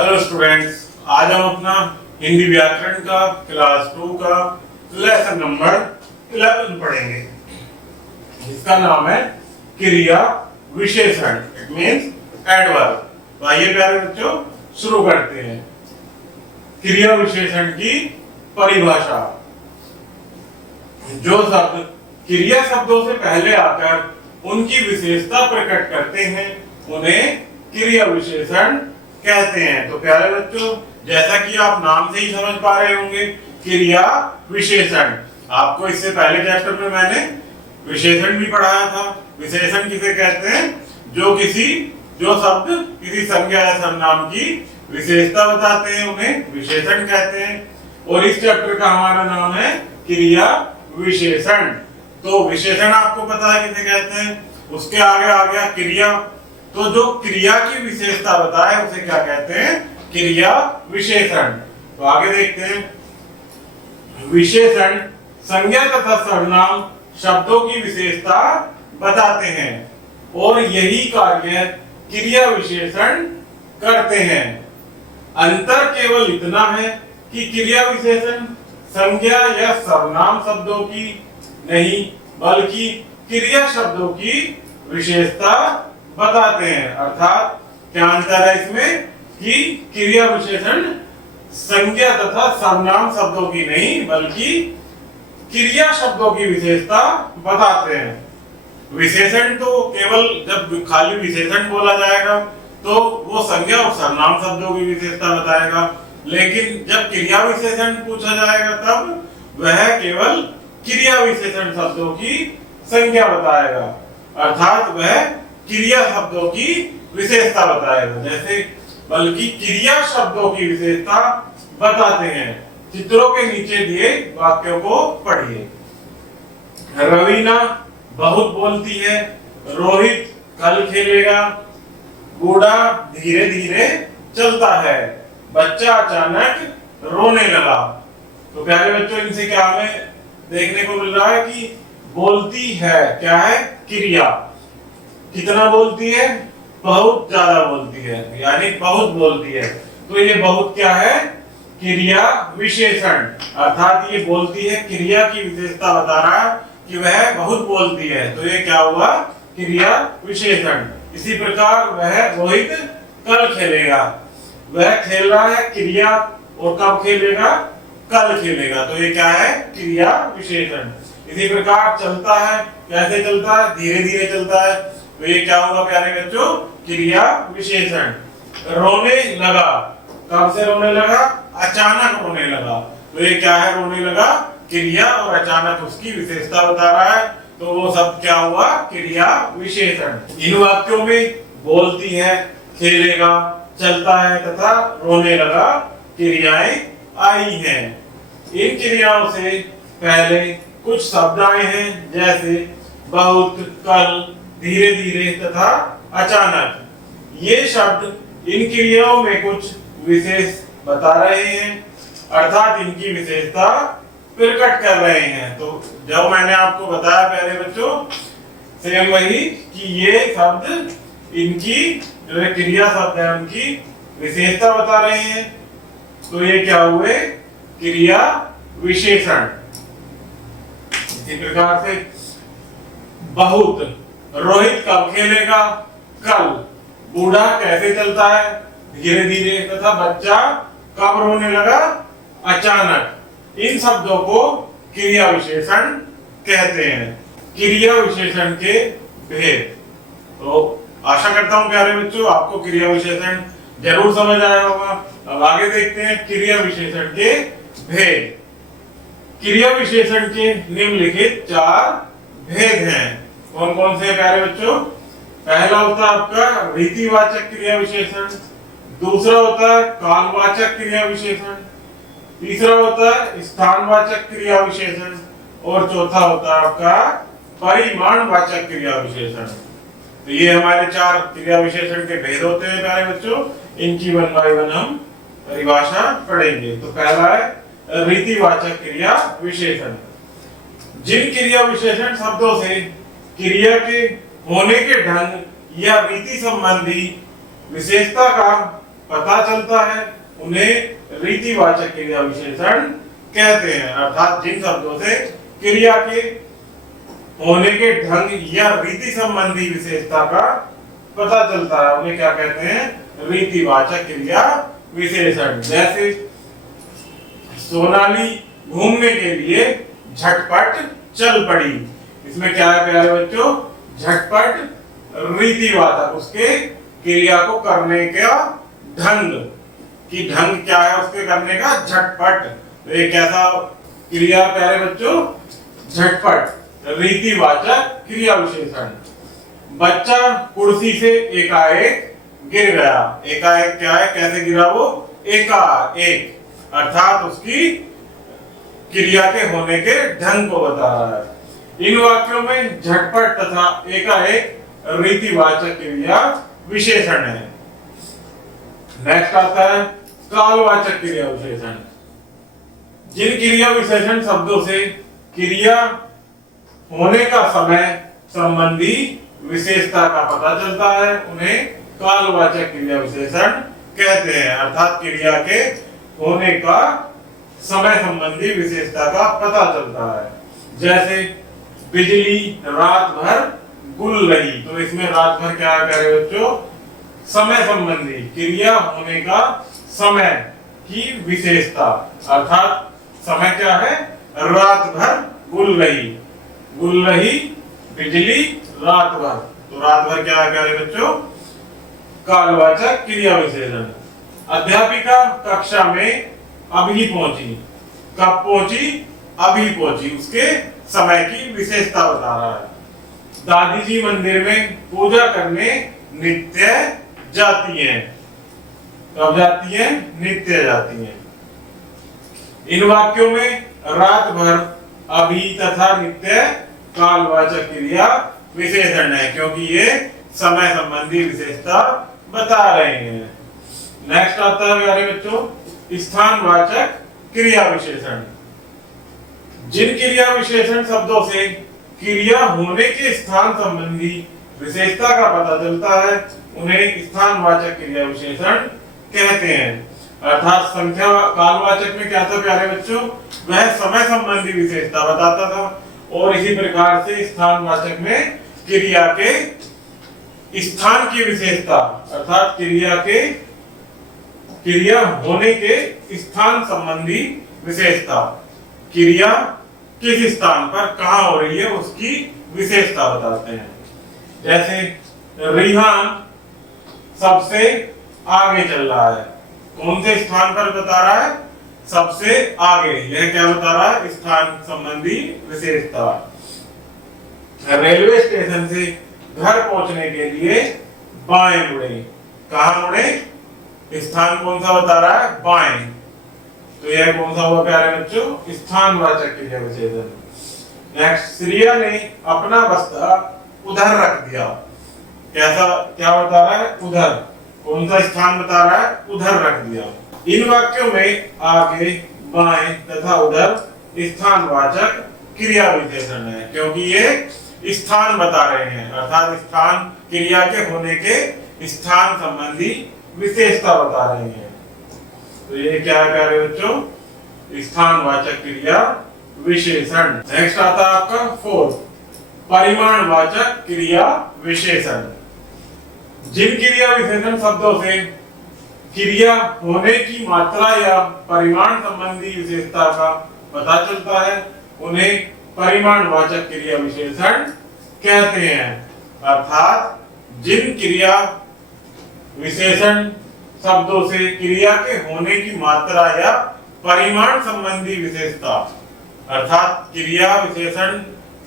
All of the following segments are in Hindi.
हेलो स्टूडेंट्स, आज हम अपना हिंदी व्याकरण का क्लास 2 का लेसन नंबर 11 पढ़ेंगे, जिसका नाम है क्रिया विशेषण। It means adverb. तो आइए प्यारे बच्चों शुरू करते हैं। क्रिया विशेषण की परिभाषा। जो शब्द क्रिया शब्दों से पहले आकर उनकी विशेषता प्रकट करते हैं उन्हें क्रिया विशेषण कहते हैं। तो प्यारे बच्चों, जैसा कि आप नाम से ही समझ पा रहे होंगे, क्रिया विशेषण। आपको इससे पहले चैप्टर में मैंने विशेषण भी पढ़ाया था। विशेषण किसे कहते हैं? जो शब्द किसी संज्ञा या सर्वनाम की विशेषता बताते हैं उन्हें विशेषण कहते हैं। और इस चैप्टर का हमारा नाम है क्रिया विशेषण। तो विशेषण आपको पता है किसे कहते हैं। उसके आगे आ गया क्रिया। तो जो क्रिया की विशेषता बताए उसे क्या कहते हैं? क्रिया विशेषण। तो आगे देखते हैं। विशेषण संज्ञा तथा सर्वनाम शब्दों की विशेषता बताते हैं और यही कार्य क्रिया विशेषण करते हैं। अंतर केवल इतना है कि क्रिया विशेषण संज्ञा या सर्वनाम शब्दों की नहीं बल्कि क्रिया शब्दों की विशेषता बताते हैं। अर्थात क्या अंतर है इसमें कि क्रिया विशेषण संज्ञा तथा सर्वनाम शब्दों की नहीं बल्कि क्रिया शब्दों की विशेषता बताते हैं। विशेषण तो केवल जब खाली विशेषण बोला जाएगा तो वो संज्ञा और सर्वनाम शब्दों की विशेषता बताएगा, लेकिन जब क्रिया विशेषण पूछा जाएगा तब वह केवल क्रिया विशेषण शब्दों की संज्ञा बताएगा। अर्थात वह क्रिया शब्दों की विशेषता बताएगा। जैसे बल्कि क्रिया शब्दों की विशेषता बताते हैं। चित्रों के नीचे दिए वाक्यों को पढ़िए। रवीना बहुत बोलती है, रोहित कल खेलेगा, बूढ़ा धीरे धीरे चलता है, बच्चा अचानक रोने लगा। तो प्यारे बच्चों, इनसे क्या हमें देखने को मिल रहा है कि बोलती है क्या है? क्रिया। कितना बोलती है? बहुत ज्यादा बोलती है, यानी बहुत बोलती है। तो ये बहुत क्या है? क्रिया विशेषण। अर्थात ये बोलती है क्रिया की विशेषता बता रहा है कि वह बहुत बोलती है। तो ये क्या हुआ? क्रिया विशेषण। इसी प्रकार वह रोहित कल खेलेगा। वह खेल रहा है क्रिया, और कब खेलेगा? कल खेलेगा। तो ये क्या है? क्रिया विशेषण। इसी प्रकार चलता है, कैसे चलता है? धीरे धीरे चलता है। तो ये क्या होगा प्यारे बच्चों? क्रिया विशेषण। रोने लगा, कब से रोने लगा? अचानक रोने लगा। तो ये क्या है? रोने लगा क्रिया, और अचानक उसकी विशेषता बता रहा है। तो वो सब क्या हुआ? क्रिया विशेषण। इन वाक्यों में बोलती है, खेलेगा, चलता है तथा रोने लगा क्रियाएं आई हैं। इन क्रियाओं से पहले कुछ शब्द आए हैं, जैसे बहुत, कल, धीरे धीरे तथा अचानक। ये शब्द इन क्रियाओं में कुछ विशेष बता रहे हैं, अर्थात इनकी विशेषता प्रकट कर रहे हैं। तो जब मैंने आपको बताया प्यारे बच्चों, सेम वही कि ये शब्द इनकी जो क्रिया शब्द है उनकी विशेषता बता रहे हैं। तो ये क्या हुए? क्रिया विशेषण। इसी प्रकार से बहुत, रोहित कब खेलेगा? कल, बूढ़ा कैसे चलता है? धीरे धीरे, तथा बच्चा कब रोने लगा? अचानक। इन शब्दों को क्रिया विशेषण कहते हैं। क्रिया विशेषण के भेद। तो आशा करता हूं प्यारे बच्चों आपको क्रिया विशेषण जरूर समझ आया होगा। अब आगे देखते हैं क्रिया विशेषण के भेद। क्रिया विशेषण के निम्नलिखित 4 भेद हैं। कौन कौन से प्यारे बच्चों? पहला होता है आपका रीतिवाचक क्रिया विशेषण, दूसरा होता है कालवाचक क्रिया विशेषण, तीसरा होता है स्थानवाचक क्रिया विशेषण, और चौथा होता है आपका परिमाणवाचक क्रिया विशेषण। तो ये हमारे 4 क्रिया विशेषण के भेद होते हैं प्यारे बच्चों। इनकी 1 बाय 1 हम परिभाषा पढ़ेंगे। तो पहला है रीतिवाचक क्रिया विशेषण। जिन क्रिया विशेषण शब्दों से क्रिया के होने के ढंग या रीति संबंधी विशेषता का पता चलता है, उन्हें रीतिवाचक क्रिया विशेषण कहते हैं। अर्थात जिन शब्दों से क्रिया के होने के ढंग या रीति संबंधी विशेषता का पता चलता है, उन्हें क्या कहते हैं? रीतिवाचक क्रिया विशेषण। जैसे सोनाली घूमने के लिए झटपट चल पड़ी, इसमें क्या है प्यारे बच्चों? झटपट रीतिवाचक, उसके क्रिया को करने का ढंग, कि ढंग क्या है उसके करने का? झटपट। तो ये कैसा क्रिया प्यारे बच्चों? झटपट, रीतिवाचक क्रिया विशेषण। बच्चा कुर्सी से एकाएक गिर गया। एकाएक क्या है? कैसे गिरा वो? एकाएक, अर्थात उसकी क्रिया के होने के ढंग को बता रहा है। इन वाक्यों में झटपट तथा एकाएक रीतिवाचक क्रिया विशेषण है। नेक्स्ट आता है कालवाचक क्रिया विशेषण। जिन क्रिया विशेषण शब्दों से क्रिया होने का समय संबंधी विशेषता का पता चलता है, उन्हें कालवाचक क्रिया विशेषण कहते हैं। अर्थात क्रिया के होने का समय संबंधी विशेषता का पता चलता है। जैसे बिजली रात भर गुल रही, तो इसमें रात भर क्या है प्यारे बच्चों? समय संबंधी, क्रिया होने का समय की विशेषता, अर्थात समय क्या है? रात भर गुल रही, गुल रही बिजली रात भर। तो रात भर क्या है प्यारे बच्चों? कालवाचक क्रिया विशेषण। अध्यापिका कक्षा में अभी पहुंची। कब पहुंची? अभी पहुंची, उसके समय की विशेषता बता रहा है। दादी जी मंदिर में पूजा करने नित्य जाती हैं। कब जाती हैं? नित्य जाती हैं। इन वाक्यों में रात भर, अभी तथा नित्य कालवाचक क्रिया विशेषण है, क्योंकि ये समय संबंधी विशेषता बता रहे हैं। नेक्स्ट आता है प्यारे बच्चों स्थानवाचक क्रिया विशेषण। जिन क्रिया विशेषण शब्दों से क्रिया होने के स्थान संबंधी विशेषता का पता चलता है, उन्हें स्थानवाचक क्रिया विशेषण कहते हैं। अर्थात संख्या कालवाचक में क्या था प्यारे बच्चों? वह समय संबंधी विशेषता बताता था, और इसी प्रकार से स्थानवाचक में क्रिया के स्थान की विशेषता, अर्थात क्रिया होने के स्थान संबंधी विशेषता, क्रिया किस स्थान पर कहां हो रही है उसकी विशेषता बताते हैं। जैसे रिहान सबसे आगे चल रहा है, कौन से स्थान पर बता रहा है? सबसे आगे। यह क्या बता रहा है? स्थान संबंधी विशेषता। रेलवे स्टेशन से घर पहुंचने के लिए बाएं मुड़े। कहां मुड़े? स्थान कौन सा बता रहा है? बाएं। तो यह कौन सा हुआ प्यारे बच्चों? स्थानवाचक क्रिया विशेषण। नेक्स्ट, श्रिया ने अपना बस्ता उधर रख दिया। कैसा, क्या बता रहा है? उधर। कौन सा स्थान बता रहा है? उधर रख दिया। इन वाक्यों में आगे, बाएं तथा उधर स्थानवाचक क्रिया विशेषण है, क्योंकि ये स्थान बता रहे हैं, अर्थात स्थान क्रिया के होने के स्थान संबंधी विशेषता बता रहे हैं। तो ये क्या है प्यारे बच्चों? स्थानवाचक क्रिया विशेषण। नेक्स्ट आता है आपका 4 परिमाणवाचक क्रिया विशेषण। जिन क्रिया विशेषण शब्दों से क्रिया होने की मात्रा या परिमाण संबंधी विशेषता का पता चलता है, उन्हें परिमाणवाचक क्रिया विशेषण कहते हैं। अर्थात जिन क्रिया विशेषण शब्दों से क्रिया के होने की मात्रा या परिमाण संबंधी विशेषता, अर्थात क्रिया विशेषण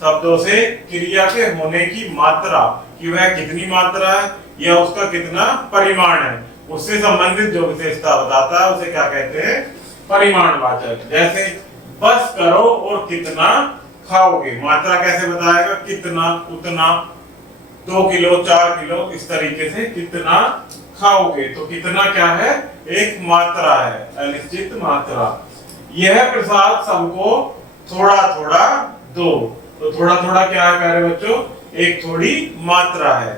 शब्दों से क्रिया के होने की मात्रा, कि वह कितनी मात्रा है या उसका कितना परिमाण है, उससे संबंधित जो विशेषता बताता है उसे क्या कहते हैं? परिमाणवाचक। जैसे बस करो और कितना खाओगे, मात्रा कैसे बताएगा? कितना, उतना, 2 किलो, 4 किलो, इस तरीके से कितना खाओगे। तो कितना क्या है? एक मात्रा है, अनिश्चित मात्रा। यह प्रसाद सबको थोड़ा थोड़ा दो। तो थोड़ा थोड़ा क्या है प्यारे बच्चों? एक थोड़ी मात्रा है।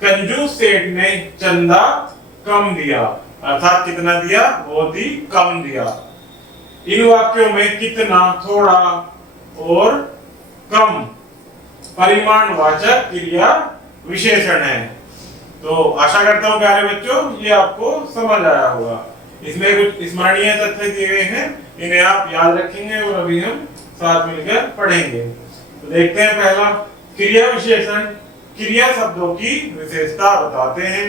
कंजूस सेठ ने चंदा कम दिया। अर्थात कितना दिया, बहुत ही कम दिया। इन वाक्यों में कितना, थोड़ा और कम परिमाणवाचक क्रिया विशेषण है। तो आशा करता हूं प्यारे बच्चों ये आपको समझ आया होगा। इसमें कुछ स्मरणीय तथ्य दिए गए हैं, इन्हें आप याद रखेंगे और अभी हम साथ मिलकर पढ़ेंगे। तो देखते हैं पहला, क्रिया विशेषण क्रिया शब्दों की विशेषता बताते हैं।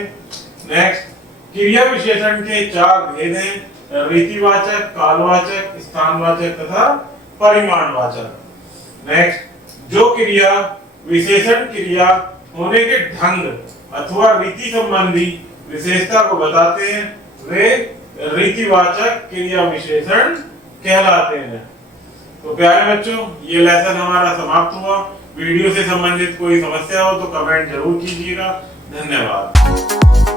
नेक्स्ट, क्रिया विशेषण के 4 भेद हैं, रीतिवाचक, कालवाचक, स्थानवाचक तथा परिमाणवाचक। नेक्स्ट, जो क्रिया विशेषण क्रिया होने के ढंग अथवा रीति संबंधी विशेषता को बताते हैं वे रीतिवाचक क्रिया विशेषण कहलाते हैं। तो प्यारे बच्चों ये लेसन हमारा समाप्त हुआ। वीडियो से संबंधित कोई समस्या हो तो कमेंट जरूर कीजिएगा। धन्यवाद।